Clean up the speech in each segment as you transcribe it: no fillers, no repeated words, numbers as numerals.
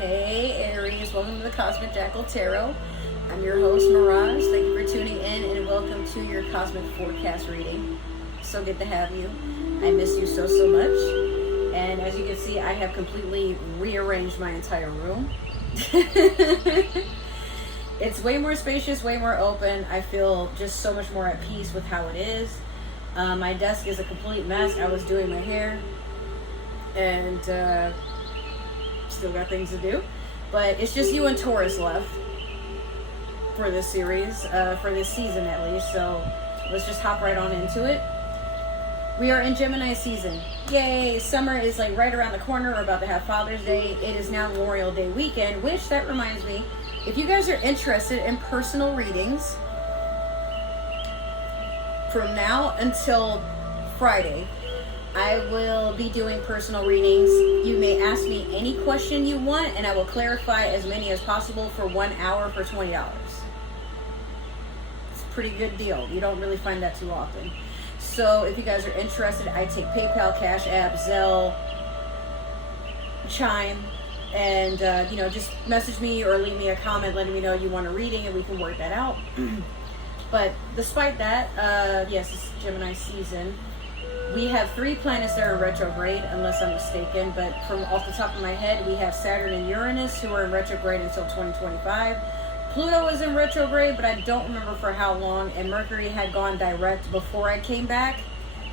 Hey Aries, welcome to the Cosmic Jackal Tarot. I'm your host Mirage. Thank you for tuning in and welcome to your Cosmic Forecast reading. So good to have you. I miss you so much. And as you can see, I have completely rearranged my entire room. It's way more spacious, way more open. I feel just so much more at peace with how it is. My desk is a complete mess. I was doing my hair and still got things to do, but it's just you and Taurus left for this series, for this season at least. So let's just hop right on into it. We are in Gemini season. Yay! Summer is like right around the corner. We're about to have Father's Day. It is now Memorial Day weekend, which that reminds me, if you guys are interested in personal readings from now until Friday, I will be doing personal readings. You may ask me any question you want and I will clarify as many as possible for 1 hour for $20. It's a pretty good deal. You don't really find that too often. So if you guys are interested, I take PayPal, Cash App, Zelle, Chime, and just message me or leave me a comment letting me know you want a reading and we can work that out. But despite that, yes, it's Gemini season. We have 3 planets that are in retrograde, unless I'm mistaken, but from off the top of my head, we have Saturn and Uranus, who are in retrograde until 2025. Pluto is in retrograde, but I don't remember for how long, and Mercury had gone direct before I came back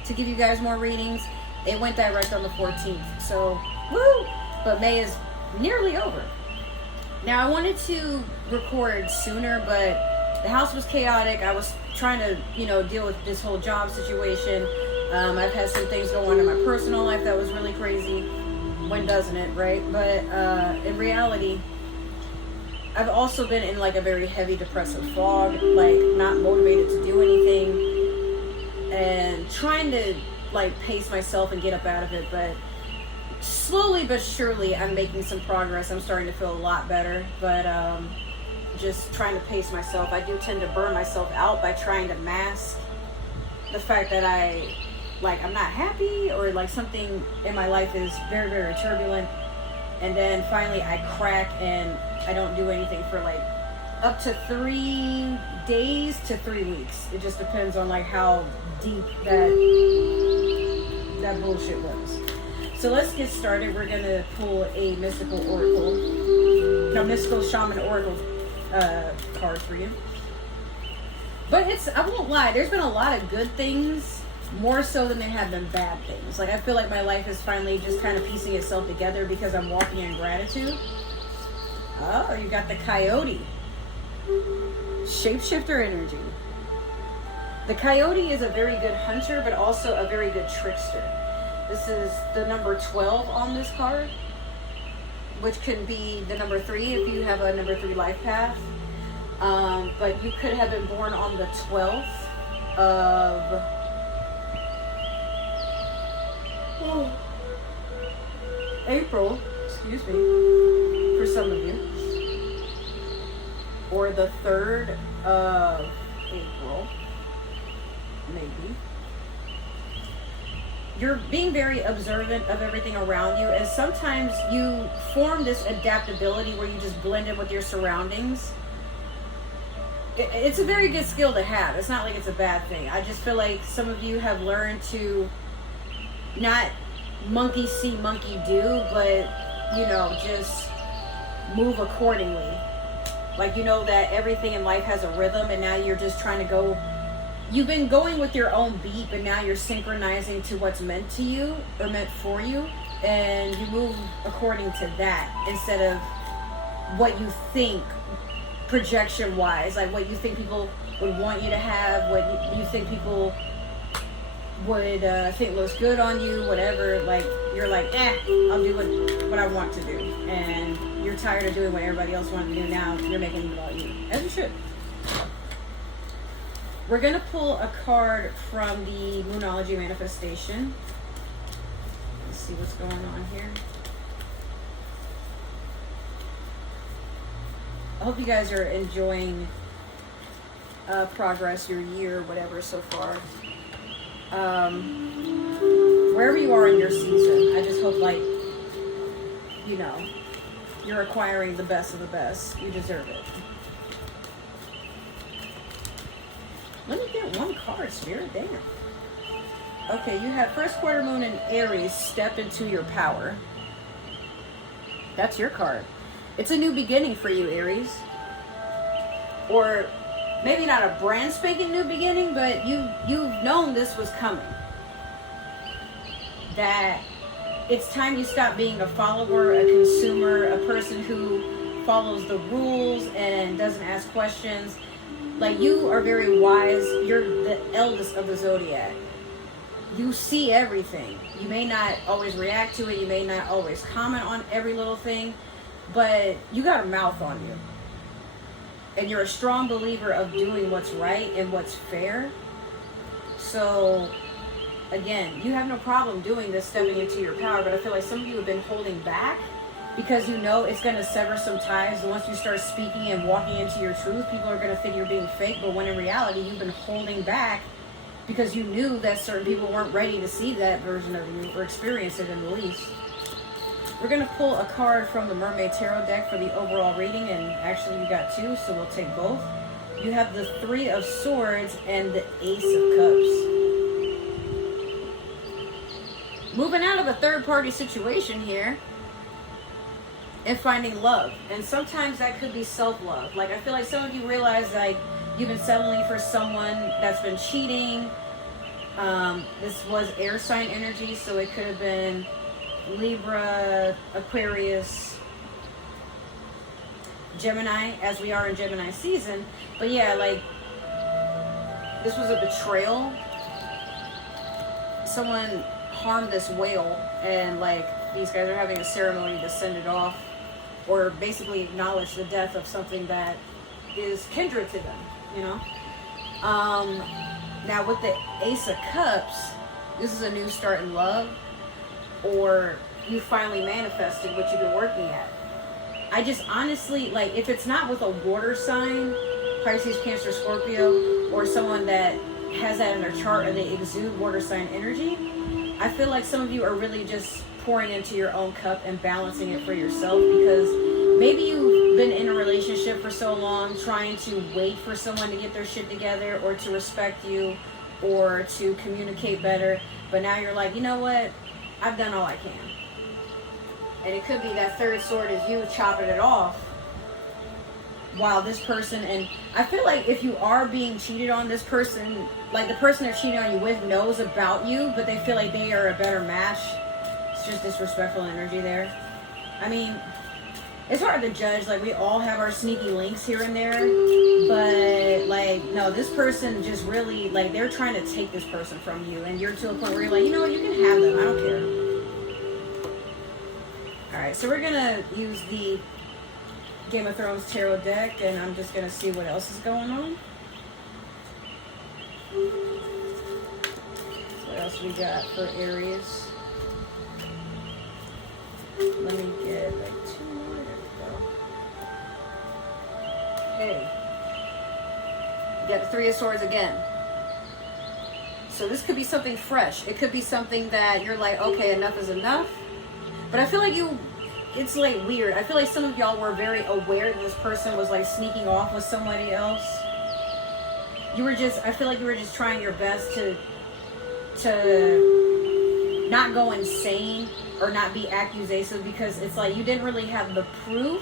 to give you guys more readings. It went direct on the 14th, so woo! But May is nearly over. Now, I wanted to record sooner, but the house was chaotic. I was trying to, deal with this whole job situation. I've had some things go on in my personal life that was really crazy. When doesn't it, right? But in reality, I've also been in like a very heavy depressive fog, like not motivated to do anything and trying to like pace myself and get up out of it. But slowly but surely I'm making some progress. I'm starting to feel a lot better, but just trying to pace myself. I do tend to burn myself out by trying to mask the fact that I'm not happy, or like something in my life is very, very turbulent, and then finally I crack and I don't do anything for like up to 3 days to 3 weeks. It just depends on like how deep that bullshit was. So let's get started. We're gonna pull a mystical shaman oracle card for you. But I won't lie, there's been a lot of good things, more so than there have been bad things. Like, I feel like my life is finally just kind of piecing itself together because I'm walking in gratitude. Oh, you got the coyote. Shapeshifter energy. The coyote is a very good hunter, but also a very good trickster. This is the number 12 on this card, which can be the number 3 if you have a number 3 life path. But you could have been born on the 12th of April, excuse me, for some of you, or the 3rd of April, maybe. You're being very observant of everything around you, and sometimes you form this adaptability where you just blend in with your surroundings. It's a very good skill to have. It's not like it's a bad thing. I just feel like some of you have learned to not monkey see, monkey do, but, just move accordingly. Like, that everything in life has a rhythm, and now you're just trying to go. You've been going with your own beat, but now you're synchronizing to what's meant to you or meant for you, and you move according to that instead of what you think projection wise, like what you think people would want you to have, what you think people would think looks good on you, whatever. Like, you're like, I'll do what I want to do, and you're tired of doing what everybody else wants to do. Now you're making it about you, as you should. We're gonna pull a card from the Moonology Manifestation. Let's see what's going on here. I hope you guys are enjoying progress, your year, whatever, so far. Wherever you are in your season, I just hope, like, You're acquiring the best of the best. You deserve it. Let me get one card, Spirit. Damn. Okay, you have first quarter moon in Aries. Step into your power. That's your card. It's a new beginning for you, Aries. Or maybe not a brand spanking new beginning, but you've known this was coming. That it's time you stop being a follower, a consumer, a person who follows the rules and doesn't ask questions. Like, you are very wise. You're the eldest of the zodiac. You see everything. You may not always react to it. You may not always comment on every little thing, but you got a mouth on you. And you're a strong believer of doing what's right and what's fair. So, again, you have no problem doing this, stepping into your power, but I feel like some of you have been holding back because you know it's going to sever some ties. And once you start speaking and walking into your truth, people are going to think you're being fake, but when in reality, you've been holding back because you knew that certain people weren't ready to see that version of you or experience it in the least. We're going to pull a card from the Mermaid Tarot deck for the overall reading, and actually you got two, so we'll take both. You have the Three of Swords and the Ace of Cups. Moving out of a third-party situation here and finding love. And sometimes that could be self-love. Like, I feel like some of you realize, like, you've been settling for someone that's been cheating. This was air sign energy, so it could have been Libra, Aquarius, Gemini, as we are in Gemini season. But yeah, like, this was a betrayal. Someone harmed this whale, and like, these guys are having a ceremony to send it off, or basically acknowledge the death of something that is kindred to them, you know. Now with the Ace of Cups, this is a new start in love, or you finally manifested what you've been working at. I just honestly, like, if it's not with a water sign, Pisces, Cancer, Scorpio, or someone that has that in their chart and they exude water sign energy, I feel like some of you are really just pouring into your own cup and balancing it for yourself, because maybe you've been in a relationship for so long trying to wait for someone to get their shit together, or to respect you, or to communicate better, but now you're like, you know what, I've done all I can. And it could be that third sword is you chopping it off while this person, and I feel like if you are being cheated on, this person, like the person they're cheating on you with, knows about you, but they feel like they are a better match. It's just disrespectful energy there. I mean, it's hard to judge. Like, we all have our sneaky links here and there, but like, no, this person just really, like, they're trying to take this person from you, and you're to a point where you're like, you know what, you can have them, I don't care. Alright, so we're gonna use the Game of Thrones tarot deck, and I'm just gonna see what else is going on. What else we got for Aries? Let me get like two more. There we go. Okay. You got the Three of Swords again. So this could be something fresh. It could be something that you're like, okay, enough is enough. But I feel like it's like weird. I feel like some of y'all were very aware that this person was like sneaking off with somebody else. I feel like you were just trying your best to not go insane or not be accusative, because it's like you didn't really have the proof,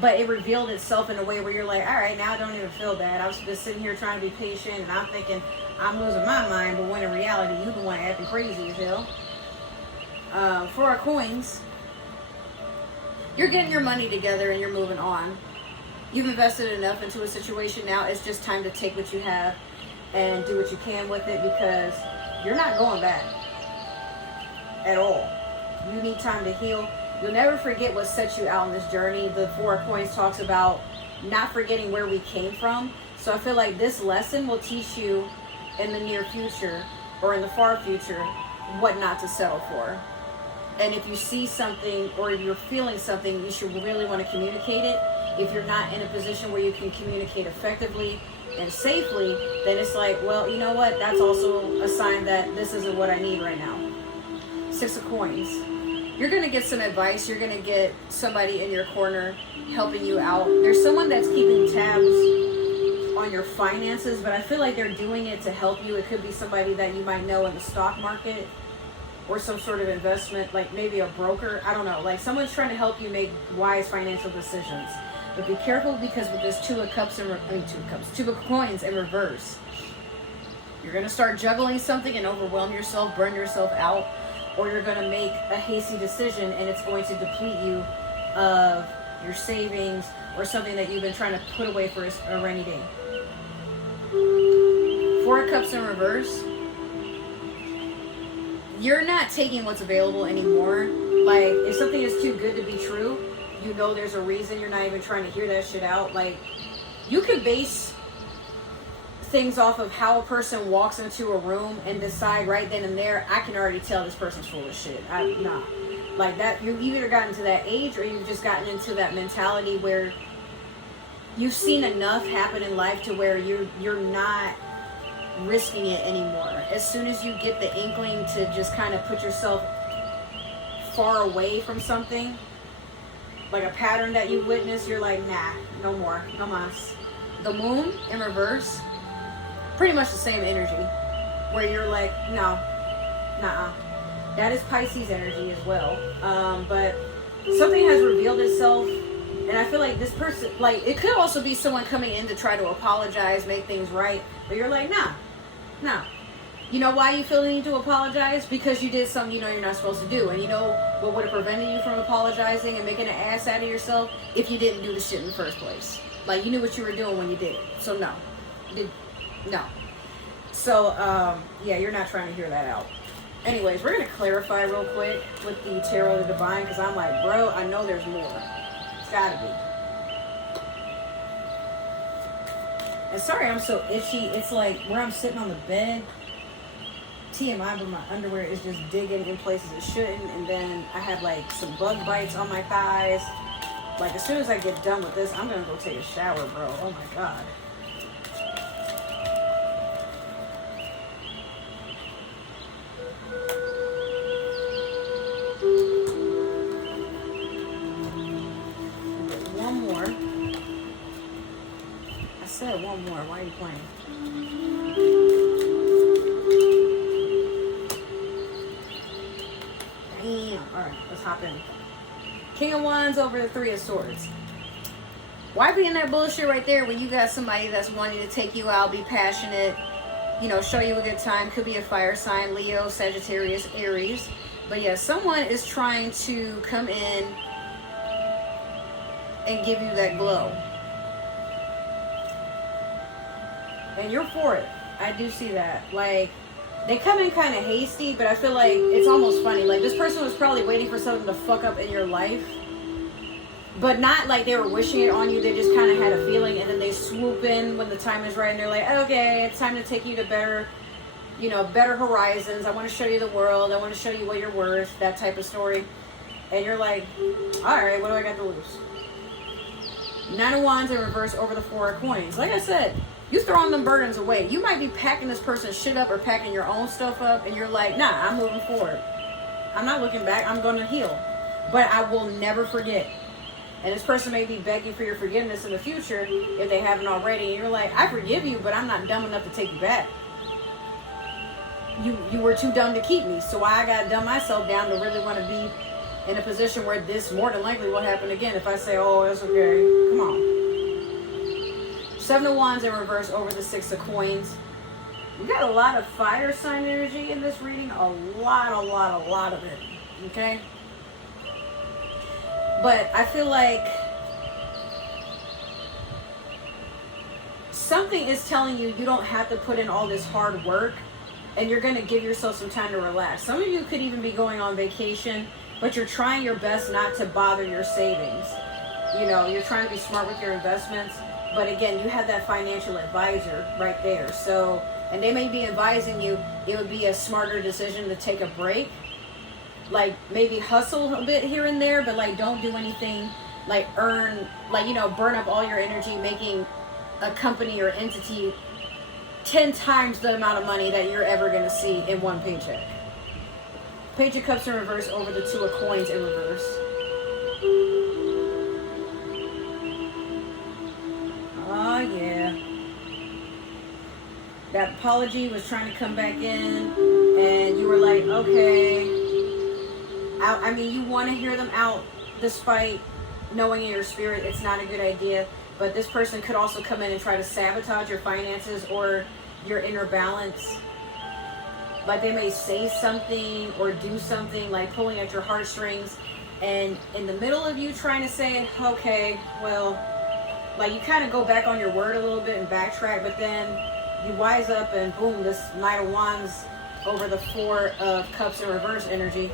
but it revealed itself in a way where you're like, all right, now I don't even feel bad. I was just sitting here trying to be patient, and I'm thinking I'm losing my mind, but when in reality, you the one acting crazy as hell. For our coins, you're getting your money together and you're moving on. You've invested enough into a situation now. It's just time to take what you have and do what you can with it, because you're not going back at all. You need time to heal. You'll never forget what set you out on this journey. The Four of Coins talks about not forgetting where we came from. So I feel like this lesson will teach you in the near future or in the far future what not to settle for. And if you see something or you're feeling something, you should really want to communicate it. If you're not in a position where you can communicate effectively and safely, then it's like, well, you know what? That's also a sign that this isn't what I need right now. Six of Coins. you're going to get some advice. You're going to get somebody in your corner helping you out. There's someone that's keeping tabs on your finances, but I feel like they're doing it to help you. It could be somebody that you might know in the stock market or some sort of investment, like maybe a broker. I don't know. Like someone's trying to help you make wise financial decisions. But be careful, because with this two of coins in reverse, you're going to start juggling something and overwhelm yourself, burn yourself out, or you're going to make a hasty decision and it's going to deplete you of your savings or something that you've been trying to put away for a rainy day. Four of Cups in reverse, you're not taking what's available anymore. Like, if something is too good to be true, you know there's a reason. You're not even trying to hear that shit out. Like, you could base things off of how a person walks into a room and decide right then and there, I can already tell this person's full of shit. I'm not. Like that, you've either gotten to that age or you've just gotten into that mentality where you've seen enough happen in life to where you're not risking it anymore. As soon as you get the inkling to just kind of put yourself far away from something, like a pattern that you witness, you're like, nah, no more, no mas. The Moon in reverse, pretty much the same energy, where you're like, no, nah. That is Pisces energy as well. But something has revealed itself, and I feel like this person, like, it could also be someone coming in to try to apologize, make things right, but you're like, nah. You know why you feel the need to apologize? Because you did something you know you're not supposed to do. And you know what would have prevented you from apologizing and making an ass out of yourself? If you didn't do the shit in the first place. Like, you knew what you were doing when you did it. So no. No. So, yeah, you're not trying to hear that out. Anyways, we're going to clarify real quick with the Tarot of the Divine, because I'm like, bro, I know there's more. It's got to be. And sorry I'm so itchy. It's like where I'm sitting on the bed, TMI, but my underwear is just digging in places it shouldn't. And then I have like some bug bites on my thighs. Like, as soon as I get done with this, I'm going to go take a shower, bro. Oh my God. One more. I said one more. Why are you playing? Damn. Alright, let's hop in. King of Wands over the Three of Swords. Why be in that bullshit right there when you got somebody that's wanting to take you out, be passionate, you know, show you a good time? Could be a fire sign, Leo, Sagittarius, Aries. But yeah, someone is trying to come in and give you that glow. And you're for it. I do see that. Like, they come in kind of hasty, but I feel like it's almost funny. Like, this person was probably waiting for something to fuck up in your life, but not like they were wishing it on you. They just kind of had a feeling, and then they swoop in when the time is right, and they're like, okay, it's time to take you to better, you know, better horizons. I want to show you the world. I want to show you what you're worth, that type of story. And you're like, all right, what do I got to lose? Nine of Wands in reverse over the Four of Coins. Like I said, you throwing them burdens away. You might be packing this person's shit up or packing your own stuff up, and you're like, nah, I'm moving forward. I'm not looking back. I'm going to heal. But I will never forget. And this person may be begging for your forgiveness in the future if they haven't already. And you're like, I forgive you, but I'm not dumb enough to take you back. You were too dumb to keep me. So I got to dumb myself down to really want to be in a position where this more than likely will happen again. If I say, oh, it's okay. Come on. Seven of Wands in reverse over the Six of Coins. We got a lot of fire sign energy in this reading. A lot of it. Okay? But I feel like something is telling you you don't have to put in all this hard work, and you're going to give yourself some time to relax. Some of you could even be going on vacation, but you're trying your best not to bother your savings. You know, you're trying to be smart with your investments. But again, you have that financial advisor right there. So, and they may be advising you, it would be a smarter decision to take a break. Like, maybe hustle a bit here and there, but like, don't do anything like burn up all your energy making a company or entity 10 times the amount of money that you're ever going to see in one paycheck. Page of Cups in reverse over the Two of Coins in reverse. Oh, yeah. That apology was trying to come back in, and you were like, okay. I mean, you want to hear them out despite knowing in your spirit it's not a good idea. But this person could also come in and try to sabotage your finances or your inner balance. Like they may say something or do something like pulling at your heartstrings, and in the middle of you trying to say, okay, well, like you kind of go back on your word a little bit and backtrack, but then you wise up and boom, this Knight of Wands over the Four of Cups in reverse energy.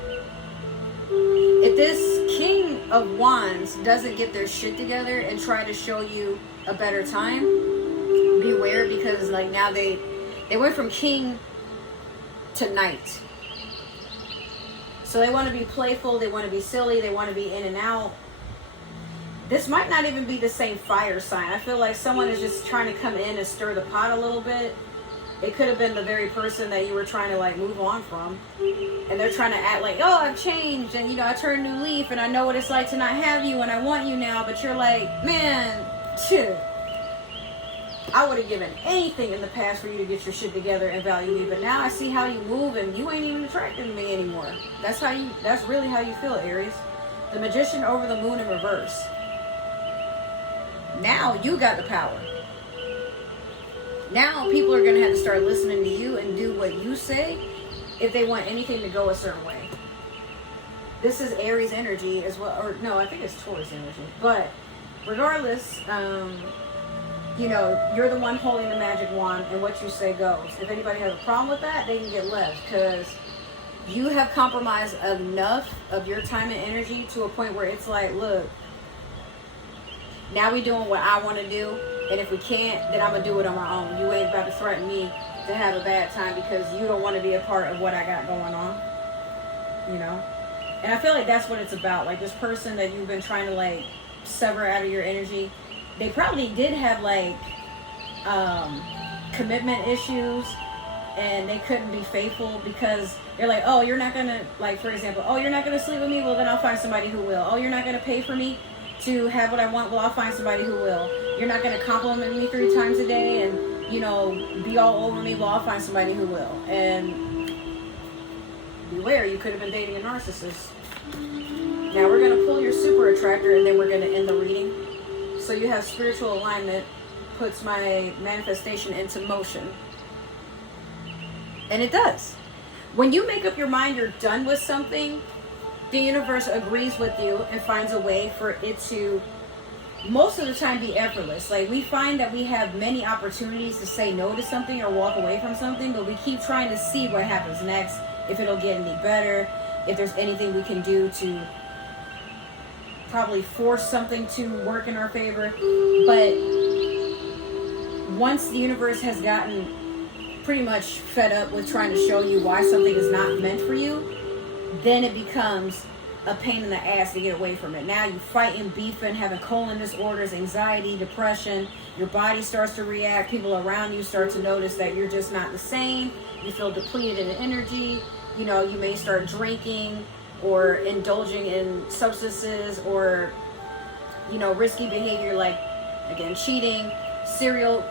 If this King of Wands doesn't get their shit together and try to show you a better time, beware, because like now they went from king to knight. So they want to be playful, they want to be silly, they want to be in and out. This might not even be the same fire sign. I feel like someone is just trying to come in and stir the pot a little bit. It could have been the very person that you were trying to like move on from. And they're trying to act like, oh, I've changed, and you know, I turned a new leaf, and I know what it's like to not have you, and I want you now. But you're like, man, shit, I would have given anything in the past for you to get your shit together and value me. But now I see how you move, and you ain't even attracted to me anymore. That's really how you feel, Aries. The Magician over the Moon in reverse. Now you got the power. Now people are going to have to start listening to you and do what you say if they want anything to go a certain way. This is Aries energy as well. Or no, I think it's Taurus energy. But regardless, you know, you're the one holding the magic wand, and what you say goes. If anybody has a problem with that, they can get left, because you have compromised enough of your time and energy to a point where it's like, look, now we doing what I want to do, and if we can't, then I'm going to do it on my own. You ain't about to threaten me to have a bad time because you don't want to be a part of what I got going on, you know? And I feel like that's what it's about. Like this person that you've been trying to like sever out of your energy, they probably did have like commitment issues, and they couldn't be faithful because they're like, oh, you're not going to, like, for example, oh, you're not going to sleep with me? Well, then I'll find somebody who will. Oh, you're not going to pay for me to have what I want? Well, I'll find somebody who will. You're not going to compliment me 3 times a day and, you know, be all over me? Well, I'll find somebody who will. And beware, you could have been dating a narcissist. Now we're going to pull your super attractor, and then we're going to end the reading. So you have spiritual alignment, puts my manifestation into motion. And it does. When you make up your mind you're done with something, the universe agrees with you and finds a way for it to, most of the time, be effortless. Like, we find that we have many opportunities to say no to something or walk away from something, but we keep trying to see what happens next, if it'll get any better, if there's anything we can do to probably force something to work in our favor. But once the universe has gotten pretty much fed up with trying to show you why something is not meant for you, then it becomes a pain in the ass to get away from it. Now you fighting, beefing, having colon disorders, anxiety, depression. Your body starts to react. People around you start to notice that you're just not the same. You feel depleted in energy. You know, you may start drinking or indulging in substances or, you know, risky behavior like, again, cheating, serial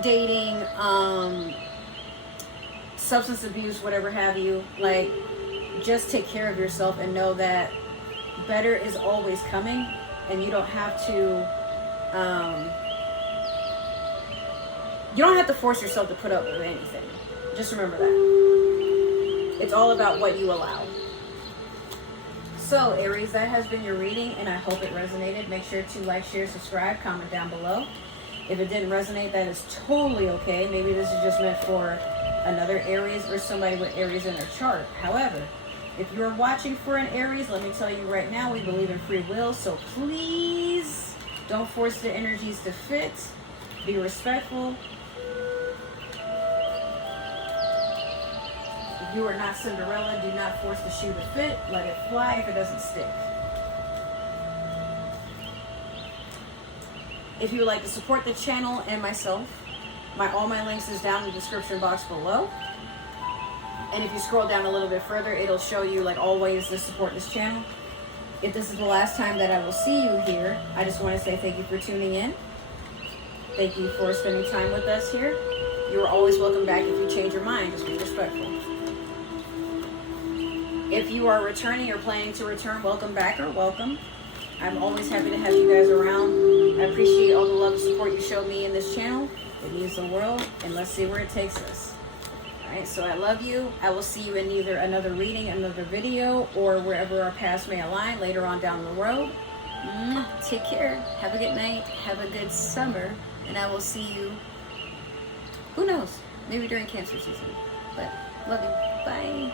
dating, substance abuse, whatever have you. Like, just take care of yourself and know that better is always coming, and you don't have to force yourself to put up with anything. Just remember that. It's all about what you allow. So, Aries, that has been your reading, and I hope it resonated. Make sure to like, share, subscribe, comment down below. If it didn't resonate, that is totally okay. Maybe this is just meant for another Aries or somebody with Aries in their chart. However, if you're watching for an Aries, let me tell you right now, we believe in free will, so please don't force the energies to fit. Be respectful. If you are not Cinderella, do not force the shoe to fit. Let it fly if it doesn't stick. If you would like to support the channel and myself, all my links is down in the description box below. And if you scroll down a little bit further, it'll show you like all ways to support this channel. If this is the last time that I will see you here, I just want to say thank you for tuning in. Thank you for spending time with us here. You are always welcome back if you change your mind. Just be respectful. If you are returning or planning to return, welcome back or welcome. I'm always happy to have you guys around. I appreciate all the love and support you showed me in this channel. It means the world, and let's see where it takes us. Alright, so I love you. I will see you in either another reading, another video, or wherever our paths may align later on down the road. Take care. Have a good night. Have a good summer. And I will see you, who knows, maybe during Cancer season. But love you. Bye.